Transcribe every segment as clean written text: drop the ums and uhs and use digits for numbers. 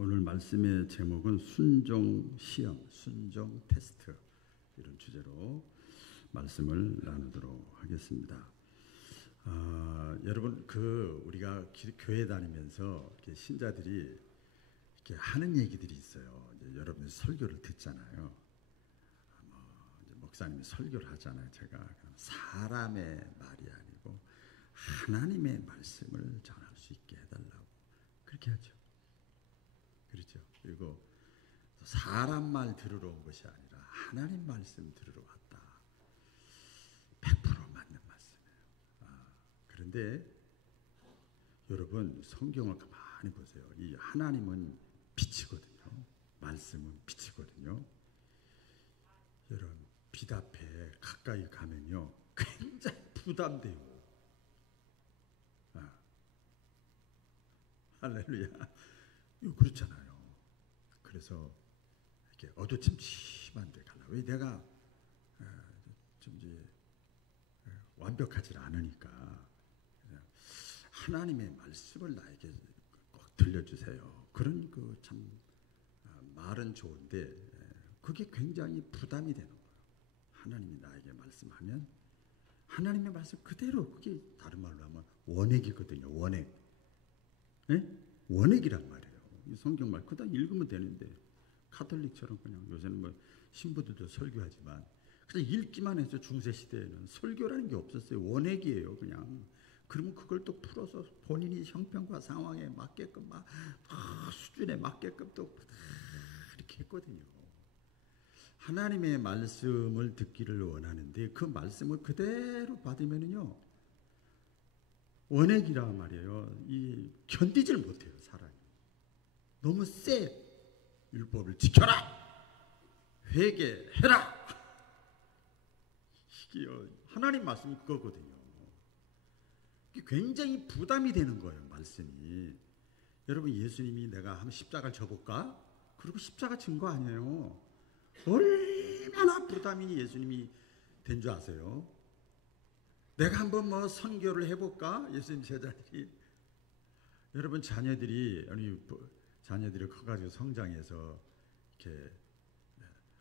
오늘 말씀의 제목은 순종 시험, 순종 테스트 이런 주제로 말씀을 나누도록 하겠습니다. 여러분 우리가 교회 다니면서 이렇게 신자들이 이렇게 하는 얘기들이 있어요. 이제 여러분이 설교를 듣잖아요. 이제 목사님이 설교를 하잖아요. 제가 사람의 말이 아니고 하나님의 말씀을 전할 수 있게 해달라고 그렇게 하죠. 그렇죠. 그리고 사람 말 들으러 온 것이 아니라 하나님 말씀 들으러 왔다. 100% 맞는 말씀이에요. 그런데 여러분 성경을 가만히 보세요. 이 하나님은 빛이거든요. 말씀은 빛이거든요. 여러분 빛 앞에 가까이 가면요 굉장히 부담돼요. 할렐루야. 이거 그렇잖아요. 그래서 이렇게 어두침침한 데 가려. 왜 내가 좀 이제 완벽하지 않으니까 하나님의 말씀을 나에게 꼭 들려주세요. 그런 참 말은 좋은데 그게 굉장히 부담이 되는 거예요. 하나님이 나에게 말씀하면 하나님의 말씀 그대로 그게 다른 말로 하면 원액이거든요. 원액. 네? 원액이란 말이에요. 성경 말 그다 읽으면 되는데 카톨릭처럼 그냥 요새는 신부들도 설교하지만 그냥 읽기만 해서 중세 시대에는 설교라는 게 없었어요. 원액이에요. 그냥 그러면 그걸 또 풀어서 본인이 형편과 상황에 맞게끔 수준에 맞게끔 또 이렇게 했거든요. 하나님의 말씀을 듣기를 원하는데 그 말씀을 그대로 받으면요 원액이라 말이에요. 견디질 못해요. 사람이 너무 세. 율법을 지켜라. 회개해라. 이게 하나님 말씀이 그거거든요. 이게 굉장히 부담이 되는 거예요. 말씀이. 여러분 예수님이 내가 한번 십자가를 져볼까? 그리고 십자가 진 거 아니에요. 얼마나 부담이 예수님이 된 줄 아세요? 내가 한번 선교를 해볼까? 예수님 제자들이. 여러분 자녀들이 커가지고 성장해서 이렇게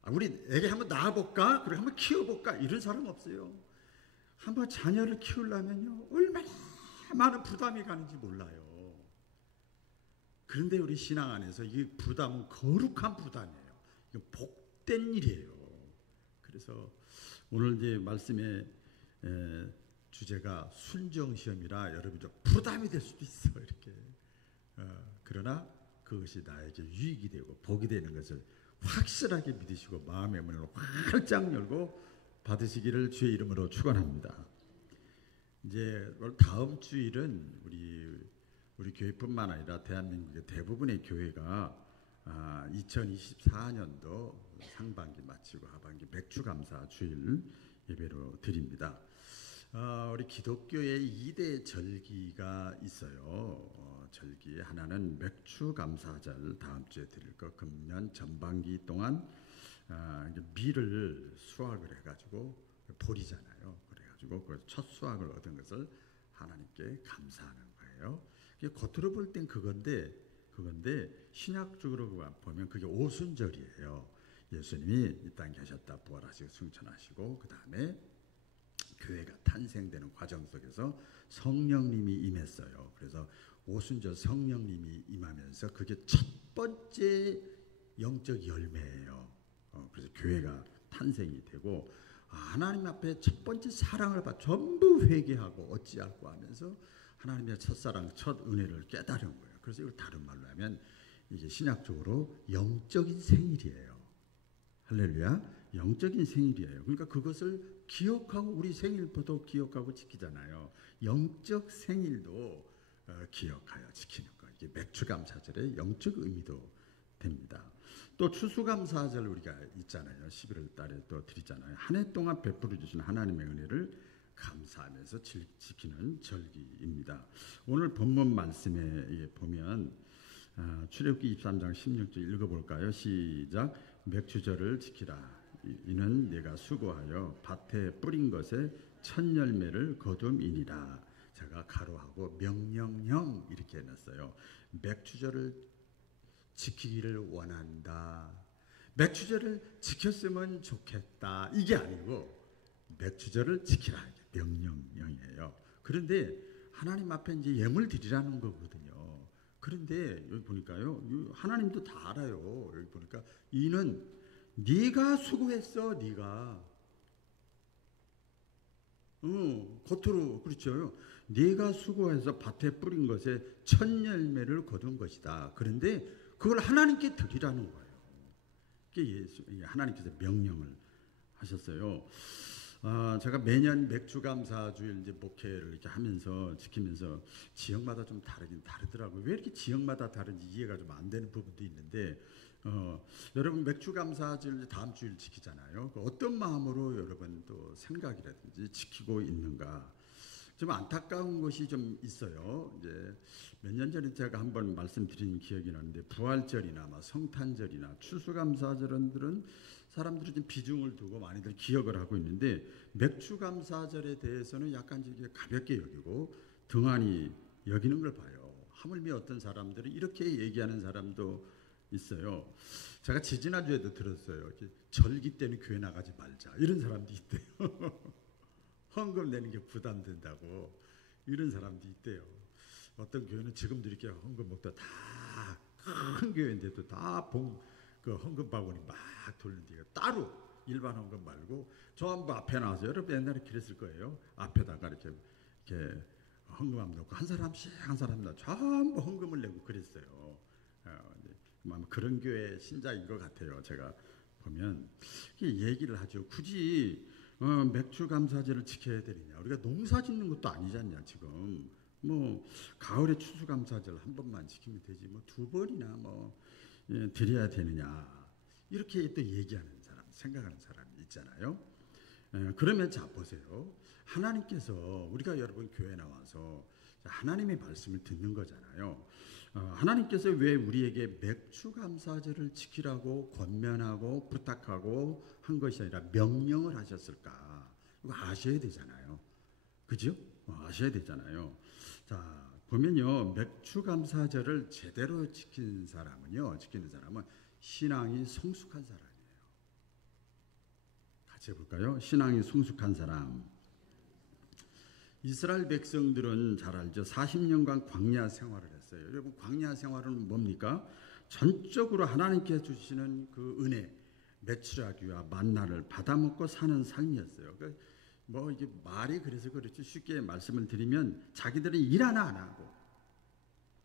우리 애기 한번 낳아볼까? 그리고 한번 키워볼까? 이런 사람 없어요. 한번 자녀를 키우려면요 얼마나 많은 부담이 가는지 몰라요. 그런데 우리 신앙 안에서 이 부담은 거룩한 부담이에요. 이건 복된 일이에요. 그래서 오늘 이제 말씀의 주제가 순정시험이라 여러분 좀 부담이 될 수도 있어. 이렇게 그러나 그것이 나에게 유익이 되고 복이 되는 것을 확실하게 믿으시고 마음의 문을 활짝 열고 받으시기를 주의 이름으로 축원합니다. 이제 다음 주일은 우리 교회뿐만 아니라 대한민국의 대부분의 교회가 2024년도 상반기 마치고 하반기 맥주감사 주일 예배로 드립니다. 우리 기독교의 2대 절기가 있어요. 절기 하나는 맥주감사절 다음 주에 드릴 거. 금년 전반기 동안 밀을 수확을 해가지고 보리잖아요. 그래가지고 그 첫 수확을 얻은 것을 하나님께 감사하는 거예요. 겉으로 볼 땐 그건데 신약적으로 보면 그게 오순절이에요. 예수님이 이 땅에 계셨다 부활하시고 승천하시고 그 다음에 교회가 탄생되는 과정 속에서 성령님이 임했어요. 그래서 오순절 성령님이 임하면서 그게 첫 번째 영적 열매예요. 그래서 교회가 탄생이 되고 하나님 앞에 첫 번째 사랑을 받아 전부 회개하고 어찌할까 하면서 하나님의 첫사랑, 첫 은혜를 깨달은 거예요. 그래서 이걸 다른 말로 하면 이게 신학적으로 영적인 생일이에요. 할렐루야. 영적인 생일이에요. 그러니까 그것을 기억하고 우리 생일부터 기억하고 지키잖아요. 영적 생일도 기억하여 지키는 거. 이게 맥주감사절의 영적 의미도 됩니다. 또 추수감사절 우리가 있잖아요. 11월 달에 또 드리잖아요. 한 해 동안 베풀어 주신 하나님의 은혜를 감사하면서 지키는 절기입니다. 오늘 본문 말씀에 보면 출애굽기 23장 16절 읽어볼까요? 시작. 맥주절을 지키라. 이는 내가 수고하여 밭에 뿌린 것에 첫 열매를 거둠이니라. 제가 가로하고 명령형 이렇게 해놨어요. 맥주절을 지키기를 원한다. 맥추절을 지켰으면 좋겠다. 이게 아니고 맥추절을 지키라. 명령이에요. 그런데 하나님 앞에 이제 예물 드리라는 거거든요. 그런데 여기 보니까요, 하나님도 다 알아요. 여기 보니까 이는 네가 수고했어, 네가. 겉으로 그렇죠. 네가 수고해서 밭에 뿌린 것에 첫 열매를 거둔 것이다. 그런데 그걸 하나님께 드리라는 거예요. 이게 하나님께서 명령을 하셨어요. 제가 매년 맥주감사주일 이제 목회를 이렇게 하면서 지키면서 지역마다 좀 다르긴 다르더라고요. 왜 이렇게 지역마다 다른지 이해가 좀 안 되는 부분도 있는데, 여러분 맥주감사주일 다음 주일 지키잖아요. 어떤 마음으로 여러분 또 생각이라든지 지키고 있는가? 좀 안타까운 것이 좀 있어요. 이제 몇 년 전에 제가 한번 말씀드린 기억이 나는데, 부활절이나 성탄절이나 추수감사절들은 사람들이 좀 비중을 두고 많이들 기억을 하고 있는데, 맥주감사절에 대해서는 약간 이게 가볍게 여기고 등한히 여기는 걸 봐요. 하물며 어떤 사람들이 이렇게 얘기하는 사람도 있어요. 제가 지지난주에도 들었어요. 절기 때는 교회 나가지 말자 이런 사람도 있대요. 헌금 내는 게 부담된다고 이런 사람도 있대요. 어떤 교회는 지금도 이렇게 헌금 먹다 다 큰 교회인데도 다 그 헌금 바구니 막 돌리는데 따로 일반 헌금 말고 전부 앞에 나와서 여러분 옛날에 그랬을 거예요. 앞에다가 이렇게 헌금함 넣고 한 사람씩 전부 헌금을 내고 그랬어요. 아마 그런 교회 신자인 것 같아요. 제가 보면 얘기를 하죠. 굳이 맥주 감사제를 지켜야 되느냐? 우리가 농사 짓는 것도 아니지 않냐 지금. 가을에 추수 감사절 한 번만 지키면 되지. 두 번이나 드려야 되느냐? 이렇게 또 얘기하는 사람, 생각하는 사람이 있잖아요. 그러면 자 보세요. 하나님께서 우리가 여러분 교회 나와서 하나님의 말씀을 듣는 거잖아요. 하나님께서 왜 우리에게 맥주 감사절을 지키라고 권면하고 부탁하고 한 것이 아니라 명령을 하셨을까? 이거 아셔야 되잖아요. 그죠? 아셔야 되잖아요. 자, 보면요. 맥주 감사절을 제대로 지키는 사람은 신앙이 성숙한 사람이에요. 같이 해볼까요? 신앙이 성숙한 사람. 이스라엘 백성들은 잘 알죠. 40년간 광야 생활을 했어요. 여러분 광야 생활은 뭡니까? 전적으로 하나님께 주시는 그 은혜, 메추라기와 만나를 받아먹고 사는 삶이었어요. 이게 말이 그래서 그렇지 쉽게 말씀을 드리면 자기들은 일 하나 안 하고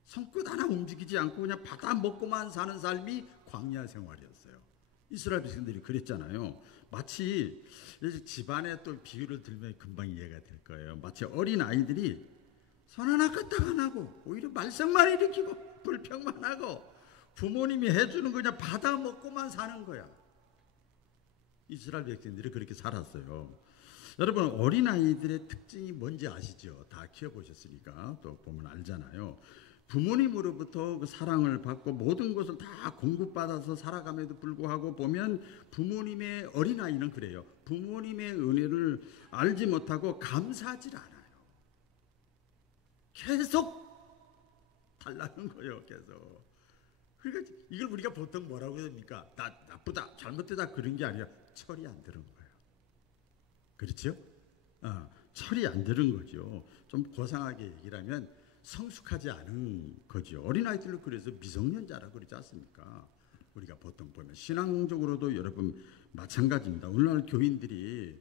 손끝 하나 움직이지 않고 그냥 받아먹고만 사는 삶이 광야 생활이었어요. 이스라엘 백성들이 그랬잖아요. 마치 집안에 또 비유를 들면 금방 이해가 될 거예요. 마치 어린 아이들이 손 하나 까딱 안 하고 오히려 말썽만 일으키고 불평만 하고 부모님이 해주는 거 그냥 받아 먹고만 사는 거야. 이스라엘 백성들이 그렇게 살았어요. 여러분 어린 아이들의 특징이 뭔지 아시죠? 다 키워보셨으니까 또 보면 알잖아요. 부모님으로부터 그 사랑을 받고 모든 것을 다 공급받아서 살아감에도 불구하고 보면 부모님의 어린아이는 그래요. 부모님의 은혜를 알지 못하고 감사하지 않아요. 계속 달라는 거예요. 계속. 그러니까 이걸 우리가 보통 뭐라고 합니까? 나쁘다, 잘못되다 그런 게 아니라 철이 안 들은 거예요. 그렇죠? 철이 안 들은 거죠. 좀 고상하게 얘기를 하면 성숙하지 않은 거죠. 어린아이들을 그래서 미성년자라고 그러지 않습니까? 우리가 보통 보면 신앙적으로도 여러분 마찬가지입니다. 오늘날 교인들이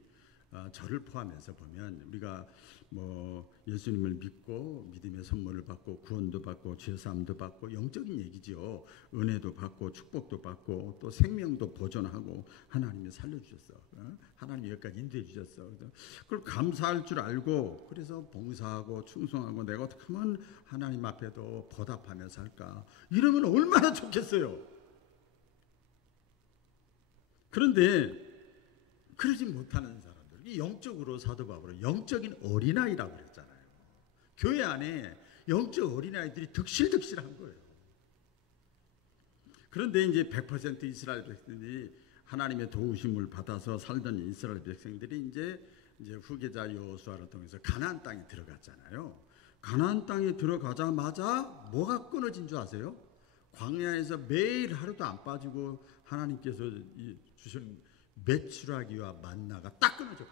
저를 포함해서 보면 우리가 예수님을 믿고 믿음의 선물을 받고 구원도 받고 죄사함도 받고 영적인 얘기죠. 은혜도 받고 축복도 받고 또 생명도 보존하고 하나님이 살려주셨어. 하나님이 여기까지 인도해 주셨어. 그걸 감사할 줄 알고 그래서 봉사하고 충성하고 내가 어떻게 하면 하나님 앞에도 보답하며 살까? 이러면 얼마나 좋겠어요. 그런데 그러지 못하는 사람 영적으로 사도 바울은 영적인 어린아이라고 그랬잖아요. 교회 안에 영적 어린아이들이 득실득실한 거예요. 그런데 이제 100% 이스라엘 백성들이 하나님의 도우심을 받아서 살던 이스라엘 백성들이 이제 후계자 여호수아를 통해서 가나안 땅에 들어갔잖아요. 가나안 땅에 들어가자마자 뭐가 끊어진 줄 아세요? 광야에서 매일 하루도 안 빠지고 하나님께서 주신 메추라기와 만나가 딱 끊어져.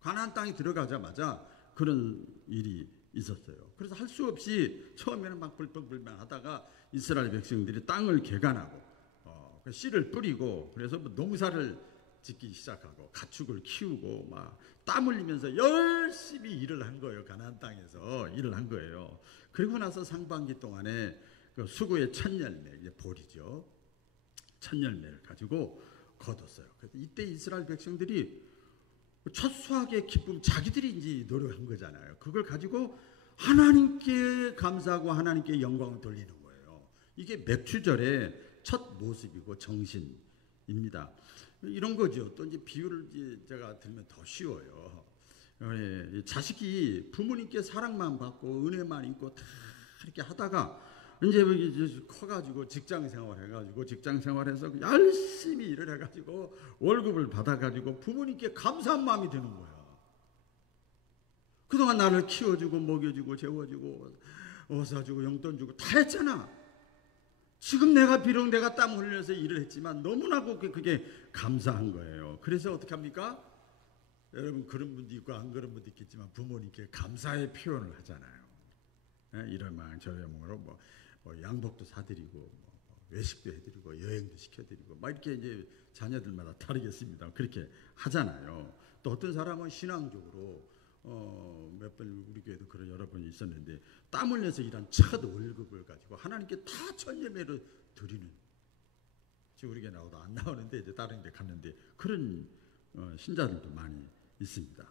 가나안 땅에 들어가자마자 그런 일이 있었어요. 그래서 할 수 없이 처음에는 막 불평불만 하다가 이스라엘 백성들이 땅을 개간하고 씨를 뿌리고 그래서 뭐 농사를 짓기 시작하고 가축을 키우고 막 땀 흘리면서 열심히 일을 한 거예요. 가나안 땅에서 일을 한 거예요. 그리고 나서 상반기 동안에 그 수고의 첫 열매, 이제 볼이죠. 첫 열매를 가지고 거뒀어요. 그래서 이때 이스라엘 백성들이 첫 수확의 기쁨, 자기들이 이제 노력한 거잖아요. 그걸 가지고 하나님께 감사하고 하나님께 영광을 돌리는 거예요. 이게 맥추절의 첫 모습이고 정신입니다. 이런 거죠. 또 이제 비유를 제가 들면 더 쉬워요. 자식이 부모님께 사랑만 받고 은혜만 있고 다 이렇게 하다가 이제 커가지고 직장 생활해가지고 직장 생활해서 열심히 일을 해가지고 월급을 받아가지고 부모님께 감사한 마음이 드는 거야. 그동안 나를 키워주고 먹여주고 재워주고 옷 사주고 용돈 주고 다 했잖아. 지금 비록 내가 땀 흘려서 일을 했지만 너무나도 그게 감사한 거예요. 그래서 어떻게 합니까? 여러분 그런 분도 있고 안 그런 분도 있겠지만 부모님께 감사의 표현을 하잖아요. 이러면 저러므로 뭐 양복도 사드리고 외식도 해드리고 여행도 시켜드리고 막 이렇게 이제 자녀들마다 다르겠습니다. 그렇게 하잖아요. 또 어떤 사람은 신앙적으로 몇 번 우리 교회도 그런 여러 번 있었는데 땀 흘려서 일한 첫 월급을 가지고 하나님께 다 첫 예배로 드리는, 지금 우리 교회 나오도 안 나오는데 이제 다른 데 갔는데 그런 신자들도 많이 있습니다.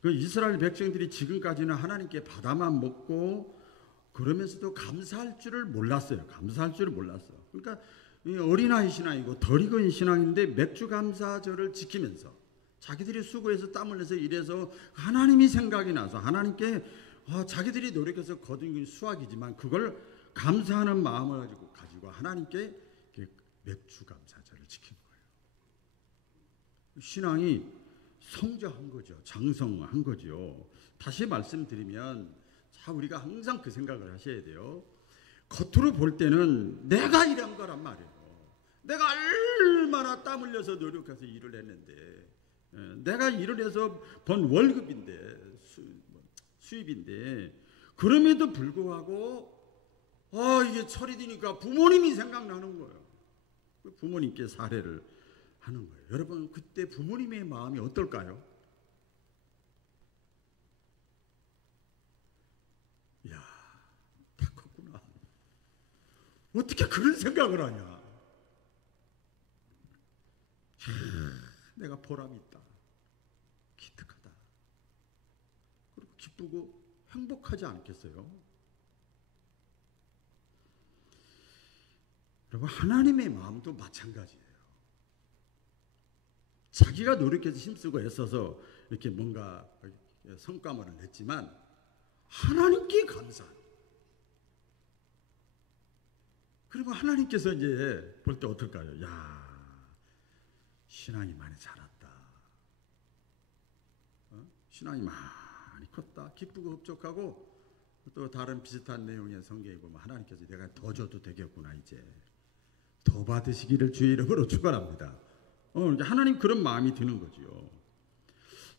그 이스라엘 백성들이 지금까지는 하나님께 바다만 먹고 그러면서도 감사할 줄을 몰랐어요. 감사할 줄을 몰랐어. 그러니까 어린아이 신앙이고 덜 익은 신앙인데 맥주 감사절을 지키면서 자기들이 수고해서 땀 흘려서 일해서 하나님이 생각이 나서 하나님께 자기들이 노력해서 거둔 수확이지만 그걸 감사하는 마음을 가지고 하나님께 맥주 감사절을 지킨 거예요. 신앙이 성장한 거죠. 장성한 거죠. 다시 말씀드리면 우리가 항상 그 생각을 하셔야 돼요. 겉으로 볼 때는 내가 일한 거란 말이에요. 내가 얼마나 땀 흘려서 노력해서 일을 했는데 내가 일을 해서 번 월급인데 수입인데 그럼에도 불구하고 이게 철이 드니까 부모님이 생각나는 거예요. 부모님께 사례를 하는 거예요. 여러분 그때 부모님의 마음이 어떨까요? 야, 다 컸구나. 어떻게 그런 생각을 하냐? 내가 보람 있다. 기특하다. 그리고 기쁘고 행복하지 않겠어요? 여러분 하나님의 마음도 마찬가지예요. 자기가 노력해서 힘쓰고 애써서 이렇게 뭔가 성과물을 냈지만 하나님께 감사하는. 그리고 하나님께서 이제 볼 때 어떨까요? 야, 신앙이 많이 자랐다. 신앙이 많이 컸다. 기쁘고 흡족하고 또 다른 비슷한 내용의 성경에 보면 하나님께서 내가 더 줘도 되겠구나 이제 더 받으시기를 주의 이름으로 축원합니다. 하나님 그런 마음이 드는 거지요.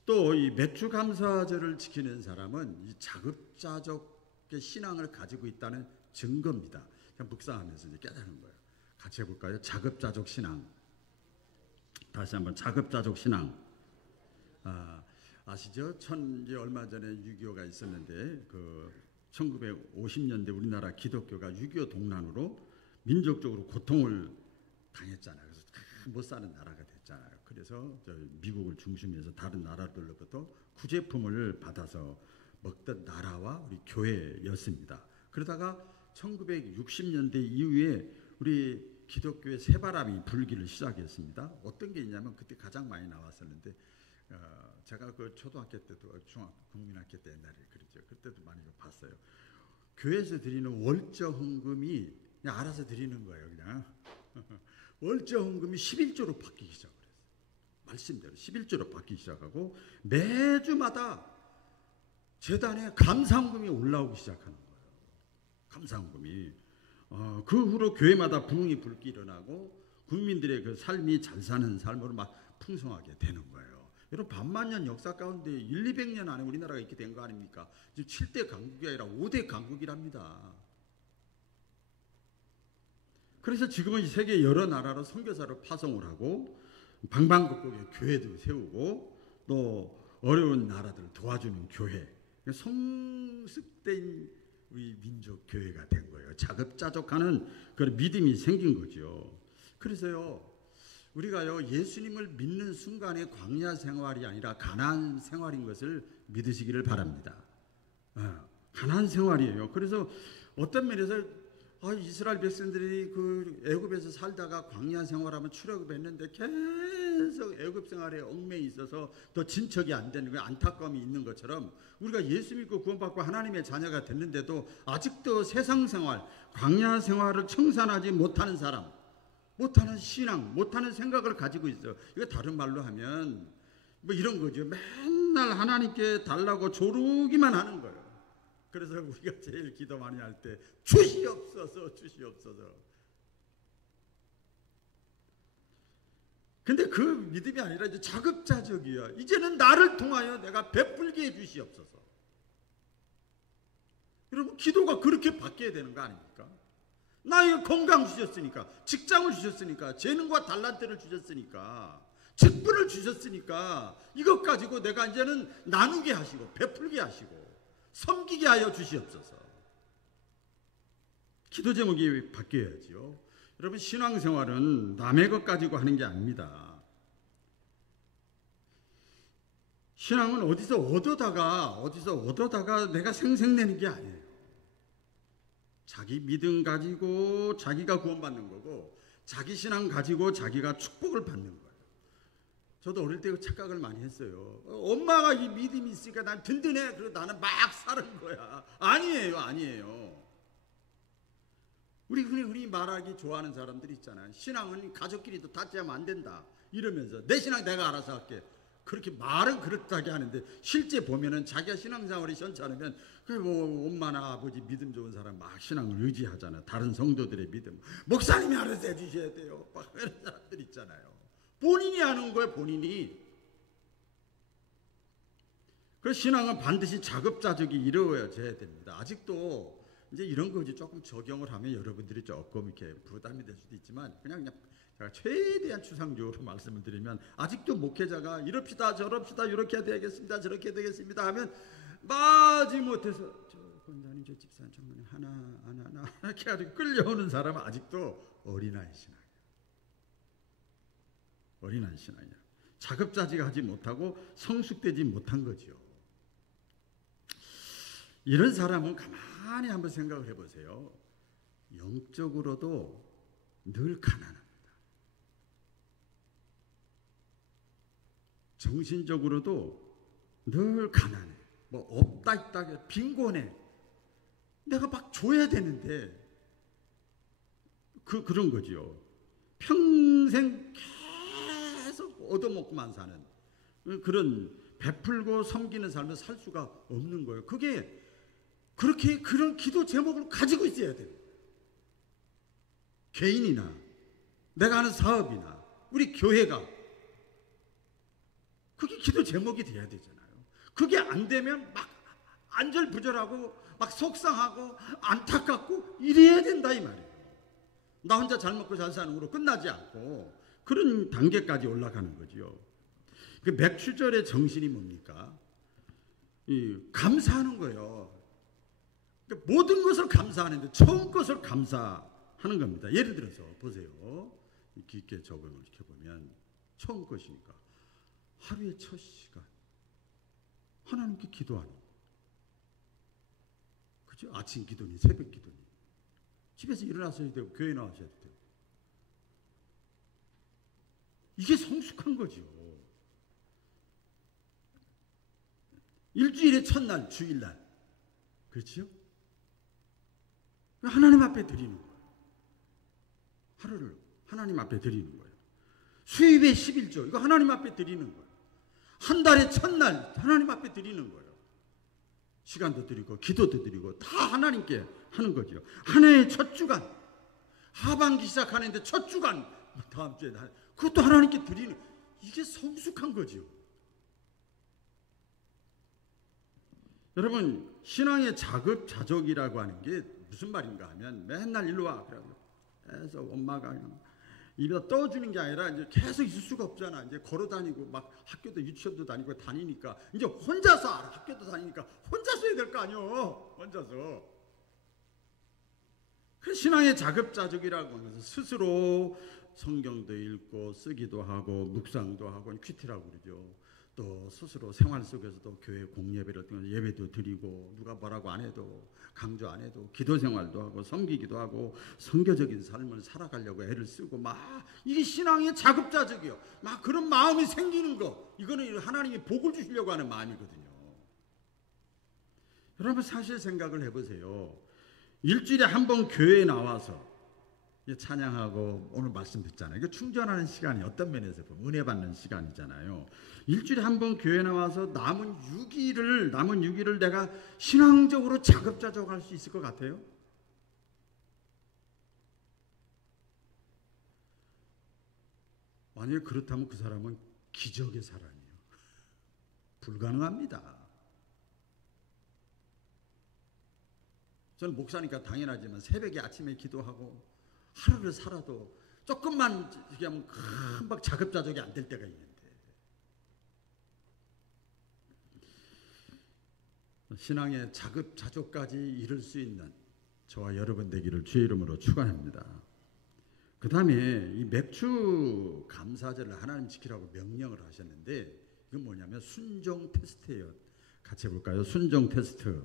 또 이 맥주 감사절을 지키는 사람은 이 자급자족의 신앙을 가지고 있다는 증거입니다. 그냥 묵상하면서 이제 깨닫는 거예요. 같이 해볼까요? 자급자족 신앙. 다시 한번 자급자족 신앙. 아시죠? 이제 얼마 전에 6.25가 있었는데 그 1950년대 우리나라 기독교가 6.25 동란으로 민족적으로 고통을 당했잖아요. 그래서 못 사는 나라가 됐잖아요. 그래서 미국을 중심으로 다른 나라들로부터 구제품을 받아서 먹던 나라와 우리 교회였습니다. 그러다가 1960년대 이후에 우리 기독교의 새바람이 불기를 시작했습니다. 어떤 게 있냐면 그때 가장 많이 나왔었는데 제가 그 초등학교 때도 중학교 국민학교 때 옛날에 그랬죠. 그때도 많이 봤어요. 교회에서 드리는 월저 헌금이 그냥 알아서 드리는 거예요. 그냥 월저 헌금이 11조로 바뀌기 시작을 했어요. 말씀대로 11조로 바뀌기 시작하고 매주마다 재단에 감사헌금이 올라오기 시작하는 거예요. 감사헌금이. 그 후로 교회마다 부흥이 붉게 일어나고 국민들의 그 삶이 잘 사는 삶으로 막 풍성하게 되는 거예요. 여러분, 반만년 역사 가운데 200년 안에 우리나라가 이렇게 된 거 아닙니까? 지금 7대 강국이 아니라 5대 강국이랍니다. 그래서 지금은 세계 여러 나라로 선교사를 파송을 하고 방방곡곡에 교회도 세우고 또 어려운 나라들 도와주는 교회, 성숙된 우리 민족 교회가 된 거예요. 자급자족하는 그런 믿음이 생긴 거죠. 그래서요, 우리가요 예수님을 믿는 순간에 광야 생활이 아니라 가나안 생활인 것을 믿으시기를 바랍니다. 가나안 생활이에요. 그래서 어떤 면에서 이스라엘 백성들이 그 애굽에서 살다가 광야 생활하면 출애굽했는데 계속 애굽 생활에 얽매이 있어서 더 진척이 안 되는 거예요. 안타까움이 있는 것처럼 우리가 예수 믿고 구원받고 하나님의 자녀가 됐는데도 아직도 세상 생활, 광야 생활을 청산하지 못하는 사람, 못하는 신앙, 못하는 생각을 가지고 있어요. 이거 다른 말로 하면 뭐 이런 거죠. 맨날 하나님께 달라고 조르기만 하는 거예요. 그래서 우리가 제일 기도 많이 할 때 주시옵소서, 주시옵소서. 근데 그 믿음이 아니라 이제 자급자족이야. 이제는 나를 통하여 내가 베풀게 해 주시옵소서. 여러분, 기도가 그렇게 바뀌어야 되는 거 아닙니까? 나에게 건강 주셨으니까, 직장을 주셨으니까, 재능과 달란트를 주셨으니까, 직분을 주셨으니까 이것 가지고 내가 이제는 나누게 하시고 베풀게 하시고 섬기게 하여 주시옵소서. 기도 제목이 바뀌어야지요. 여러분, 신앙생활은 남의 것 가지고 하는 게 아닙니다. 신앙은 어디서 얻어다가 내가 생색내는 게 아니에요. 자기 믿음 가지고 자기가 구원받는 거고, 자기 신앙 가지고 자기가 축복을 받는 거예요. 저도 어릴 때 그 착각을 많이 했어요. 엄마가 이 믿음이 있으니까 난 든든해. 그래서 나는 막 사는 거야. 아니에요. 우리 흔히 말하기 좋아하는 사람들이 있잖아요. 신앙은 가족끼리도 다투면 안 된다 이러면서 내 신앙 내가 알아서 할게. 그렇게 말은 그렇다게 하는데 실제 보면은 자기가 신앙생활이 시원치 않으면 뭐 엄마나 아버지 믿음 좋은 사람 막 신앙을 의지하잖아요. 다른 성도들의 믿음 목사님이 알아서 해주셔야 돼요. 막 이런 사람들 있잖아요. 본인이 하는 거예요, 본인이. 그래서 신앙은 반드시 자급자족이 이루어져야 됩니다. 아직도 이제 이런 거 이제 조금 적용을 하면 여러분들이 조금 이렇게 부담이 될 수도 있지만 그냥 제가 최대한 추상적으로 말씀을 드리면 아직도 목회자가 이럽시다 저럽시다 이렇게 해야 되겠습니다 저렇게 해야 되겠습니다 하면 마지못해서 저 권사님 저 집사님 장로님 하나 이렇게 아주 끌려오는 사람은 아직도 어린아이 신앙이에요. 어린아이 신앙이야. 자급자족하지 못하고 성숙되지 못한 거죠. 이런 사람은 가만히 한번 생각을 해보세요. 영적으로도 늘 가난합니다. 정신적으로도 늘 가난해. 뭐 없다 있다 빈곤해. 내가 막 줘야 되는데 그런 거죠. 평생 계속 얻어먹고만 사는 그런 베풀고 섬기는 삶을 살 수가 없는 거예요. 그게 그렇게 그런 기도 제목을 가지고 있어야 돼요. 개인이나 내가 하는 사업이나 우리 교회가 그게 기도 제목이 돼야 되잖아요. 그게 안 되면 막 안절부절하고 막 속상하고 안타깝고 이래야 된다 이 말이에요. 나 혼자 잘 먹고 잘 사는 거로 끝나지 않고 그런 단계까지 올라가는 거죠. 그 맥추절의 정신이 뭡니까? 감사하는 거예요. 그러니까 모든 것을 감사하는데 처음 것을 감사하는 겁니다. 예를 들어서 보세요. 깊게 적응을 시켜보면 처음 것이니까 하루의 첫 시간 하나님께 기도하는 거. 그죠? 아침 기도니 새벽 기도니 집에서 일어나셔야 되고 교회 나와셔야 돼요. 이게 성숙한 거죠. 일주일의 첫날 주일날 그렇죠? 하나님 앞에 드리는 거예요. 하루를 하나님 앞에 드리는 거예요. 수입의 11조 이거 하나님 앞에 드리는 거예요. 한 달의 첫날 하나님 앞에 드리는 거예요. 시간도 드리고 기도도 드리고 다 하나님께 하는 거죠. 한 해의 첫 주간, 하반기 시작하는데 첫 주간, 다음 주에 그것도 하나님께 드리는, 이게 성숙한 거죠. 여러분, 신앙의 자급자족이라고 하는 게 무슨 말인가 하면 맨날 일로 와 그래가지고 계속 엄마가 그냥 입에다 떠주는 게 아니라 이제 계속 있을 수가 없잖아. 이제 걸어 다니고 막 학교도 유치원도 다니고 다니니까 이제 혼자서 알아. 학교도 다니니까 혼자서 해야 될 거 아니요. 혼자서. 그 신앙의 자급자족이라고 하면서 스스로 성경도 읽고 쓰기도 하고 묵상도 하고 큐티라고 그러죠. 또 스스로 생활 속에서도 교회 공예배를 통해서 예배도 드리고 누가 뭐라고 안 해도 강조 안 해도 기도 생활도 하고 섬기기도 하고 성교적인 삶을 살아가려고 애를 쓰고 막 이게 신앙의 자급자족이요. 막 그런 마음이 생기는 거, 이거는 하나님이 복을 주시려고 하는 마음이거든요. 여러분 사실 생각을 해보세요. 일주일에 한 번 교회에 나와서 찬양하고 오늘 말씀 듣잖아요. 이거 충전하는 시간이 어떤 면에서 보면 은혜 받는 시간이잖아요. 일주일에 한 번 교회 나와서 남은 6일을 내가 신앙적으로 자급자족할 수 있을 것 같아요? 만약에 그렇다면 그 사람은 기적의 사람이에요. 불가능합니다. 저는 목사니까 당연하지만 새벽에 아침에 기도하고 하루를 살아도 조금만 그냥 금방 자급자족이 안 될 때가 있는데, 신앙의 자급자족까지 이룰 수 있는 저와 여러분 되기를 주의 이름으로 축원합니다. 그 다음에 이 맥주 감사절을 하나님 지키라고 명령을 하셨는데, 이건 뭐냐면 순종 테스트예요. 같이 해볼까요? 순종 테스트.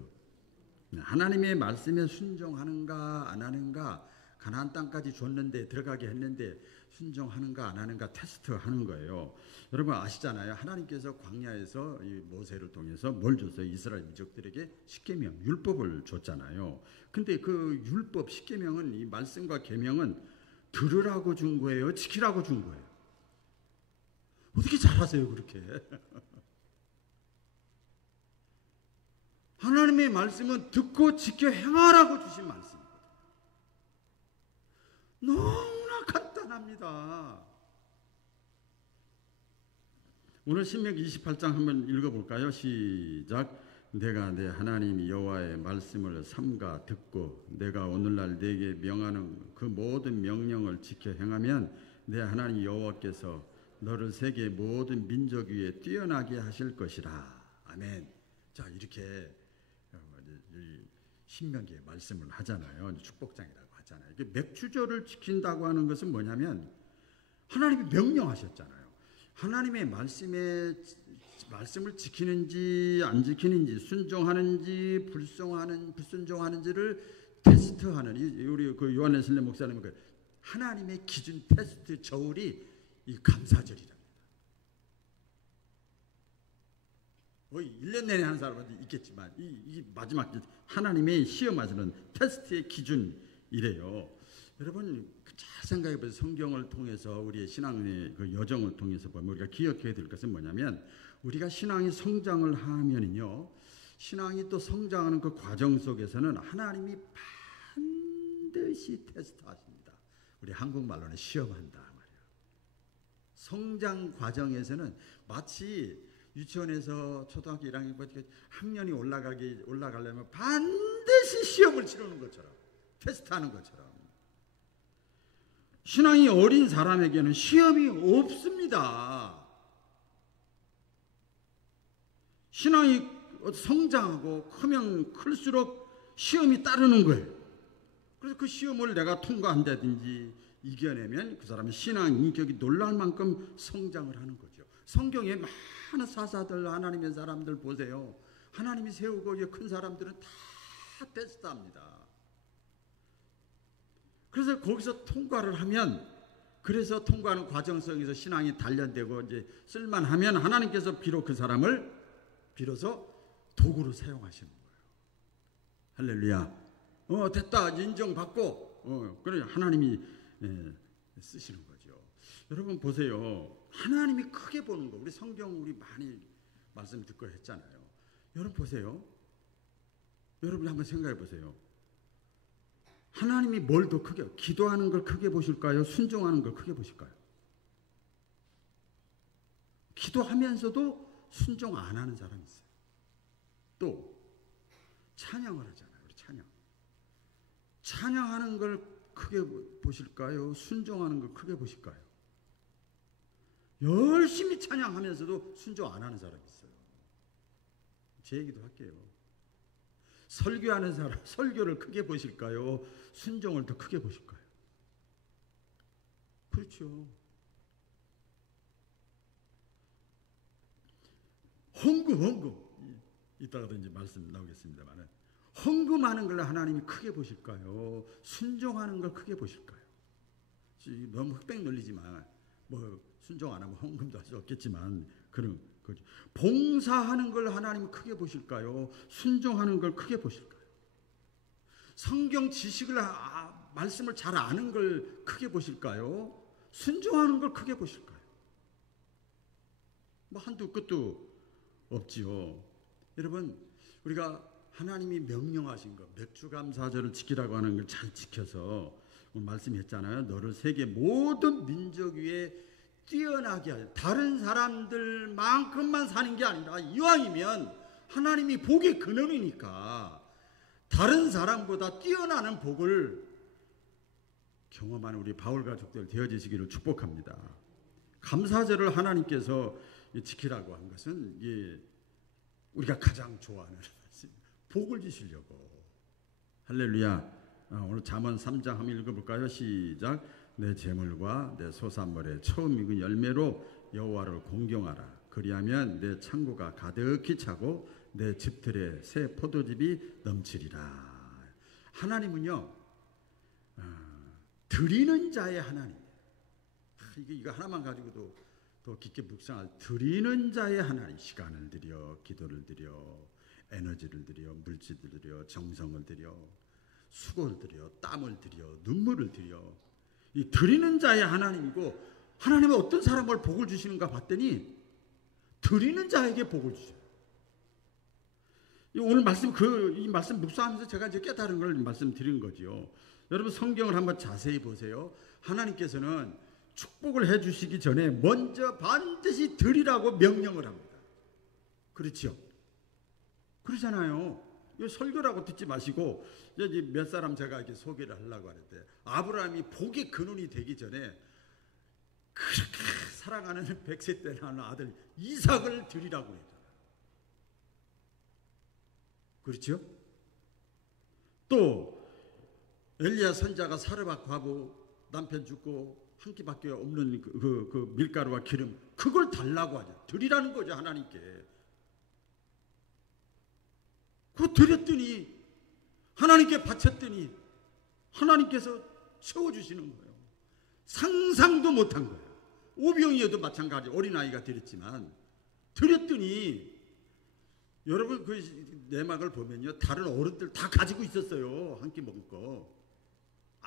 하나님의 말씀에 순종하는가 안 하는가, 가나안 땅까지 줬는데 들어가게 했는데 순종하는가 안 하는가 테스트하는 거예요. 여러분 아시잖아요. 하나님께서 광야에서 이 모세를 통해서 뭘 줬어요? 이스라엘 민족들에게 십계명, 율법을 줬잖아요. 근데 그 율법, 십계명은, 이 말씀과 계명은 들으라고 준 거예요? 지키라고 준 거예요? 어떻게 잘하세요 그렇게? 하나님의 말씀은 듣고 지켜 행하라고 주신 말씀이거든요. 너무나 간단합니다. 오늘 신명기 28장 한번 읽어볼까요? 시작. 내가 내 하나님 여호와의 말씀을 삼가 듣고 내가 오늘날 네게 명하는 그 모든 명령을 지켜 행하면 내 하나님 여호와께서 너를 세계 모든 민족 위에 뛰어나게 하실 것이라. 아멘. 자, 이렇게 신명기의 말씀을 하잖아요. 축복장이라고 하잖아요. 맥주절을 지킨다고 하는 것은 뭐냐면 하나님이 명령하셨잖아요. 하나님의 말씀을 지키는지 안 지키는지, 순종하는지 불순종하는지를 테스트하는, 우리 그 요한네슬레 목사님 그 하나님의 기준 테스트 저울이 이 감사절이랍니다. 1년 내내 하는 사람은 있겠지만 이 마지막 하나님의 시험하시는 테스트의 기준이래요. 여러분 잘 생각해 보세요. 성경을 통해서 우리의 신앙의 그 여정을 통해서 보면 우리가 기억해야 될 것은 뭐냐면, 우리가 신앙이 성장을 하면은요, 신앙이 또 성장하는 그 과정 속에서는 하나님이 반드시 테스트하십니다. 우리 한국말로는 시험한다 말이에요. 성장 과정에서는 마치 유치원에서 초등학교 1학년 학년이 올라가려면 반드시 시험을 치르는 것처럼, 테스트하는 것처럼, 신앙이 어린 사람에게는 시험이 없습니다. 신앙이 성장하고 크면 클수록 시험이 따르는 거예요. 그래서 그 시험을 내가 통과한다든지 이겨내면 그 사람의 신앙 인격이 놀랄 만큼 성장을 하는 거죠. 성경에 많은 사사들, 하나님의 사람들 보세요. 하나님이 세우고 큰 사람들은 다 테스트합니다. 그래서 거기서 통과를 하면, 그래서 통과하는 과정 속에서 신앙이 단련되고 이제 쓸만하면 하나님께서 비록 그 사람을 비로소 도구로 사용하시는 거예요. 할렐루야. 됐다 인정받고 그래 하나님이 쓰시는 거죠. 여러분 보세요. 하나님이 크게 보는 거, 우리 성경 우리 많이 말씀 듣고 했잖아요. 여러분 보세요. 여러분이 한번 생각해 보세요. 하나님이 뭘 더 크게, 기도하는 걸 크게 보실까요? 순종하는 걸 크게 보실까요? 기도하면서도 순종 안 하는 사람이 있어요. 또 찬양을 하잖아요. 우리 찬양하는 걸 크게 보실까요? 순종하는 걸 크게 보실까요? 열심히 찬양하면서도 순종 안 하는 사람이 있어요. 제 얘기도 할게요. 설교하는 사람, 설교를 크게 보실까요? 순종을 더 크게 보실까요? 그렇죠. 헌금. 이따가도 이제 말씀 나오겠습니다만, 헌금하는 걸 하나님이 크게 보실까요? 순종하는 걸 크게 보실까요? 너무 흑백 놀리지만, 뭐 순종 안 하면 헌금도 할 수 없겠지만, 그런 거죠. 봉사하는 걸 하나님이 크게 보실까요? 순종하는 걸 크게 보실까요? 성경 지식을 말씀을 잘 아는 걸 크게 보실까요? 순종하는 걸 크게 보실까요? 뭐 한두 끝도 없지요. 여러분, 우리가 하나님이 명령하신 것, 맥주감사절을 지키라고 하는 걸 잘 지켜서 오늘 말씀했잖아요. 너를 세계 모든 민족 위에 뛰어나게 하여, 다른 사람들만큼만 사는 게 아니라, 이왕이면 하나님이 복의 근원이니까 다른 사람보다 뛰어나는 복을 경험하는 우리 바울 가족들 되어지시기를 축복합니다. 감사절을 하나님께서 지키라고 한 것은 우리가 가장 좋아하는 말씀, 복을 주시려고. 할렐루야. 오늘 잠언 3장 한번 읽어볼까요? 시작. 내 재물과 내 소산물의 처음 익은 열매로 여호와를 공경하라. 그리하면 내 창고가 가득히 차고 내 집들의 새 포도즙이 넘치리라. 하나님은요, 드리는 자의 하나님. 이거 하나만 가지고도 더 깊게 묵상할, 드리는 자의 하나님. 시간을 들여, 기도를 들여, 에너지를 들여, 물질을 들여, 정성을 들여, 수고를 들여, 땀을 들여, 눈물을 들여, 이 드리는 자의 하나님이고, 하나님은 어떤 사람을 복을 주시는가 봤더니 드리는 자에게 복을 주셔요. 오늘 말씀, 이 말씀 묵상하면서 제가 이제 깨달은 걸 말씀드리는 거죠. 여러분, 성경을 한번 자세히 보세요. 하나님께서는 축복을 해 주시기 전에 먼저 반드시 드리라고 명령을 합니다. 그렇죠? 그러잖아요. 이 설교라고 듣지 마시고, 여기 몇 사람 제가 이렇게 소개를 하려고 하는데, 아브라함이 복의 근원이 되기 전에 그렇게 사랑하는 100세 때 낳은 아들 이삭을 드리라고 했잖아요. 그렇죠? 또 엘리야 선자가 사르밧 과부 남편 죽고 한 끼밖에 없는 그 밀가루와 기름, 그걸 달라고 하죠. 드리라는 거죠, 하나님께. 그거 드렸더니, 하나님께 바쳤더니 하나님께서 채워주시는 거예요. 상상도 못한 거예요. 오병이어도 마찬가지, 어린아이가 드렸지만 드렸더니, 여러분 그 내막을 보면요, 다른 어른들 다 가지고 있었어요. 한 끼 먹을 거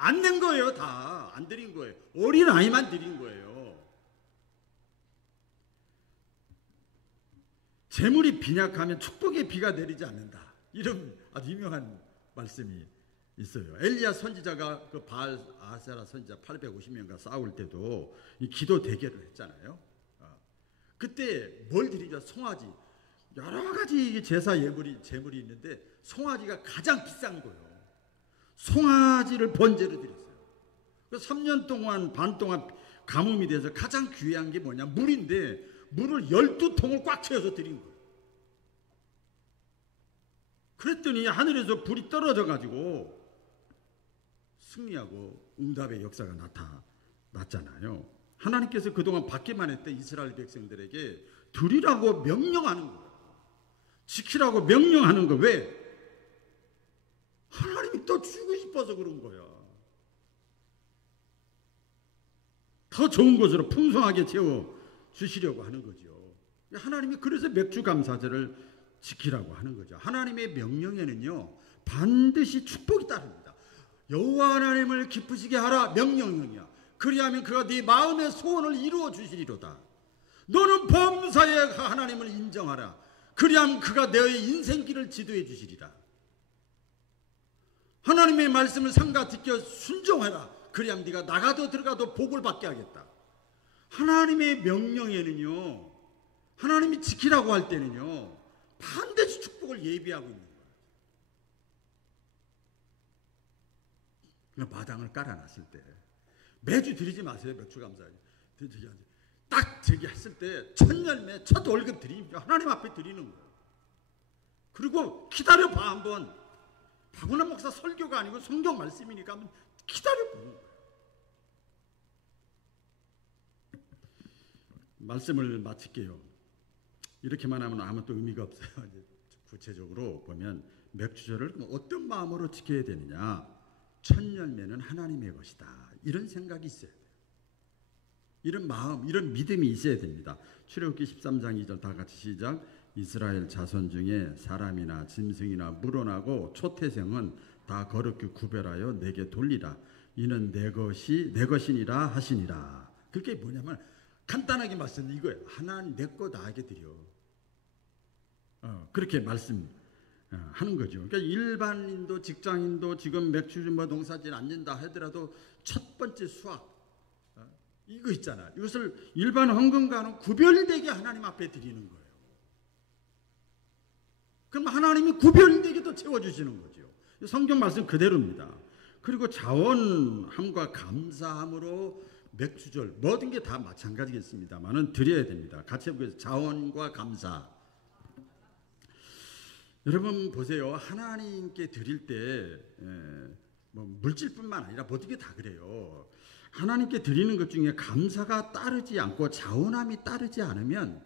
안 낸 거예요. 다 안 드린 거예요. 어린아이만 드린 거예요. 재물이 빈약하면 축복의 비가 내리지 않는다, 이런 아주 유명한 말씀이 있어요. 엘리야 선지자가 그 바알 아세라 선지자 850명과 싸울 때도 이 기도 대결을 했잖아요. 그때 뭘 드리죠? 송아지. 여러 가지 제사 재물이 있는데 송아지가 가장 비싼 거예요. 송아지를 번제로 드렸어요. 그 3년 동안 반 동안 가뭄이 돼서 가장 귀한 게 뭐냐? 물인데 물을 12통을 꽉 채워서 드린 거예요. 그랬더니 하늘에서 불이 떨어져 가지고 승리하고 응답의 역사가 나타났잖아요. 하나님께서 그동안 받기만 했던 이스라엘 백성들에게 드리라고 명령하는 거예요. 지키라고 명령하는 거. 왜? 하나님이 또 주고 싶어서 그런 거야. 더 좋은 것으로 풍성하게 채워 주시려고 하는 거죠. 하나님이 그래서 맥주감사절을 지키라고 하는 거죠. 하나님의 명령에는요, 반드시 축복이 따릅니다. 여호와 하나님을 기쁘시게 하라, 명령이야. 그리하면 그가 네 마음의 소원을 이루어 주시리로다. 너는 범사에 하나님을 인정하라. 그리하면 그가 너의 인생길을 지도해 주시리라. 하나님의 말씀을 삼가 지켜 순종하라. 그리하면 네가 나가도 들어가도 복을 받게 하겠다. 하나님의 명령에는요, 하나님이 지키라고 할 때는요, 반드시 축복을 예비하고 있는 거예요. 마당을 깔아놨을 때 매주 드리지 마세요. 맥주감사 딱 저기 했을 때 첫 열매, 첫 월급 드리십시오. 하나님 앞에 드리는 거예요. 그리고 기다려봐. 한번 박은환 목사 설교가 아니고 성경 말씀이니까 한번 기다려보는 거예요. 말씀을 마칠게요. 이렇게만 하면 아무것도 의미가 없어요. 이제 구체적으로 보면 맥주절을 어떤 마음으로 지켜야 되느냐. 첫 열매는 하나님의 것이다. 이런 생각이 있어야 돼요. 이런 마음, 이런 믿음이 있어야 됩니다. 출애굽기 13장 2절 다 같이 시작. 이스라엘 자손 중에 사람이나 짐승이나 물어나고 초태생은 다 거룩히 구별하여 내게 돌리라. 이는 내 것이니라 하시니라. 그게 뭐냐면 간단하게 말씀은 이거예요. 하나님 내 거 나에게 드려. 그렇게 말씀하는 거죠. 그러니까 일반인도 직장인도 지금 맥주주 농사질 안 된다 하더라도 첫 번째 수확 이거 있잖아. 이것을 일반 헌금과는 구별되게 하나님 앞에 드리는 거예요. 그럼 하나님이 구별되게 또 채워주시는 거죠. 성경 말씀 그대로입니다. 그리고 자원함과 감사함으로 맥주절 모든 게 다 마찬가지겠습니다만은 드려야 됩니다. 같이 해보겠습니다. 자원과 감사. 여러분 보세요. 하나님께 드릴 때 뭐 물질뿐만 아니라 모든 게 다 그래요. 하나님께 드리는 것 중에 감사가 따르지 않고 자원함이 따르지 않으면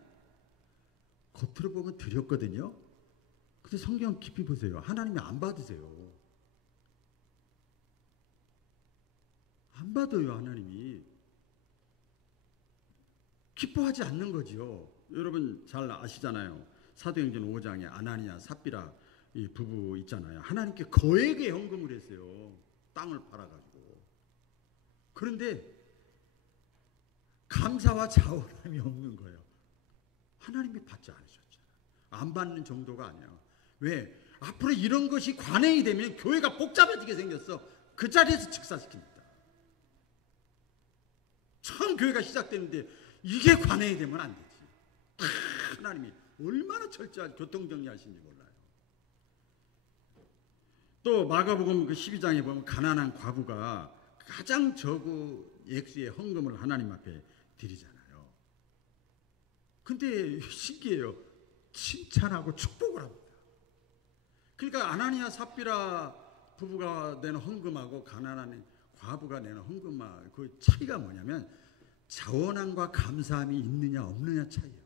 겉으로 보면 드렸거든요. 근데 성경 깊이 보세요. 하나님이 안 받으세요. 안 받아요. 하나님이. 기뻐하지 않는 거지요. 여러분 잘 아시잖아요. 사도행전 5장에 아나니아 삽비라 이 부부 있잖아요. 하나님께 거액의 헌금을 했어요. 땅을 팔아가지고. 그런데 감사와 자원함이 없는 거예요. 하나님이 받지 않으셨잖아요. 안 받는 정도가 아니야. 왜? 앞으로 이런 것이 관행이 되면 교회가 복잡해지게 생겼어. 그 자리에서 직사시킵니다. 처음 교회가 시작되는데 이게 관행이 되면 안 되지. 하나님이 얼마나 철저한 교통정리하시는지 몰라요. 또 마가복음 그 12장에 보면 가난한 과부가 가장 적은 액수의 헌금을 하나님 앞에 드리잖아요. 근데 신기해요. 칭찬하고 축복을 합니다. 그러니까 아나니아 삽비라 부부가 내는 헌금하고 가난한 과부가 내는 헌금하고 그 차이가 뭐냐면 자원함과 감사함이 있느냐 없느냐 차이예요.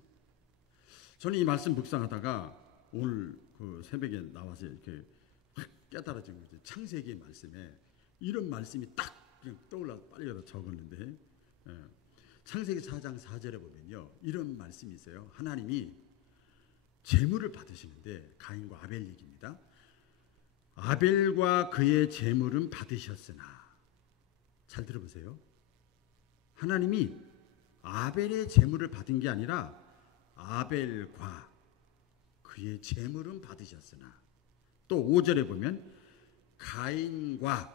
저는 이 말씀 묵상하다가 오늘 그 새벽에 나와서 이렇게 확 깨달아진 거죠. 창세기 말씀에 이런 말씀이 딱 떠올라서 빨리 적었는데 창세기 4장 4절에 보면요. 이런 말씀이 있어요. 하나님이 제물을 받으시는데 가인과 아벨 얘기입니다. 아벨과 그의 제물은 받으셨으나 잘 들어보세요. 하나님이 아벨의 제물을 받은 게 아니라 아벨과 그의 제물은 받으셨으나 또 5절에 보면 가인과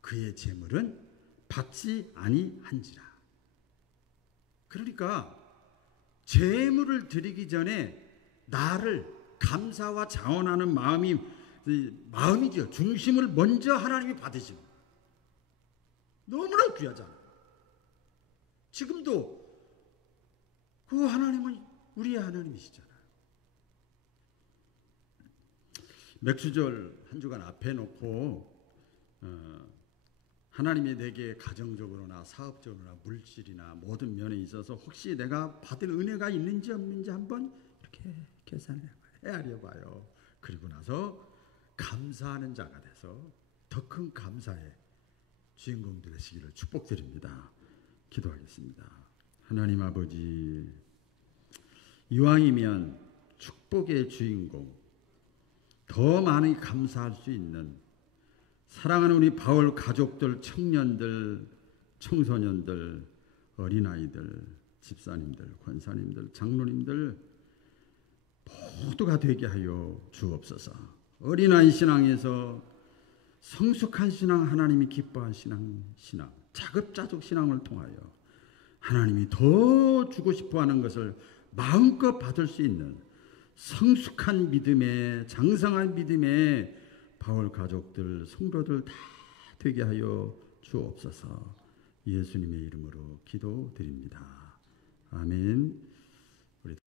그의 제물은 받지 아니한지라. 그러니까 제물을 드리기 전에 나를 감사와 자원하는 마음이죠. 중심을 먼저 하나님이 받으시는 거예요. 너무나 귀하잖아요. 지금도 그 하나님은 우리의 하나님이시잖아요. 맥주절 한 주간 앞에 놓고 하나님이 내게 가정적으로나 사업적으로나 물질이나 모든 면에 있어서 혹시 내가 받을 은혜가 있는지 없는지 한번 이렇게 계산을 헤아려봐요. 그리고 나서 감사하는 자가 돼서 더 큰 감사의 주인공 되시기를 축복드립니다. 기도하겠습니다. 하나님 아버지, 이왕이면 축복의 주인공, 더 많이 감사할 수 있는 사랑하는 우리 바울 가족들, 청년들, 청소년들, 어린아이들, 집사님들, 권사님들, 장로님들 모두가 되게 하여 주옵소서. 어린아이 신앙에서 성숙한 신앙, 하나님이 기뻐한 신앙, 자급자족 신앙을 통하여 하나님이 더 주고 싶어하는 것을 마음껏 받을 수 있는 성숙한 믿음의, 장성한 믿음의 바울 가족들, 성도들 다 되게 하여 주옵소서. 예수님의 이름으로 기도드립니다. 아멘.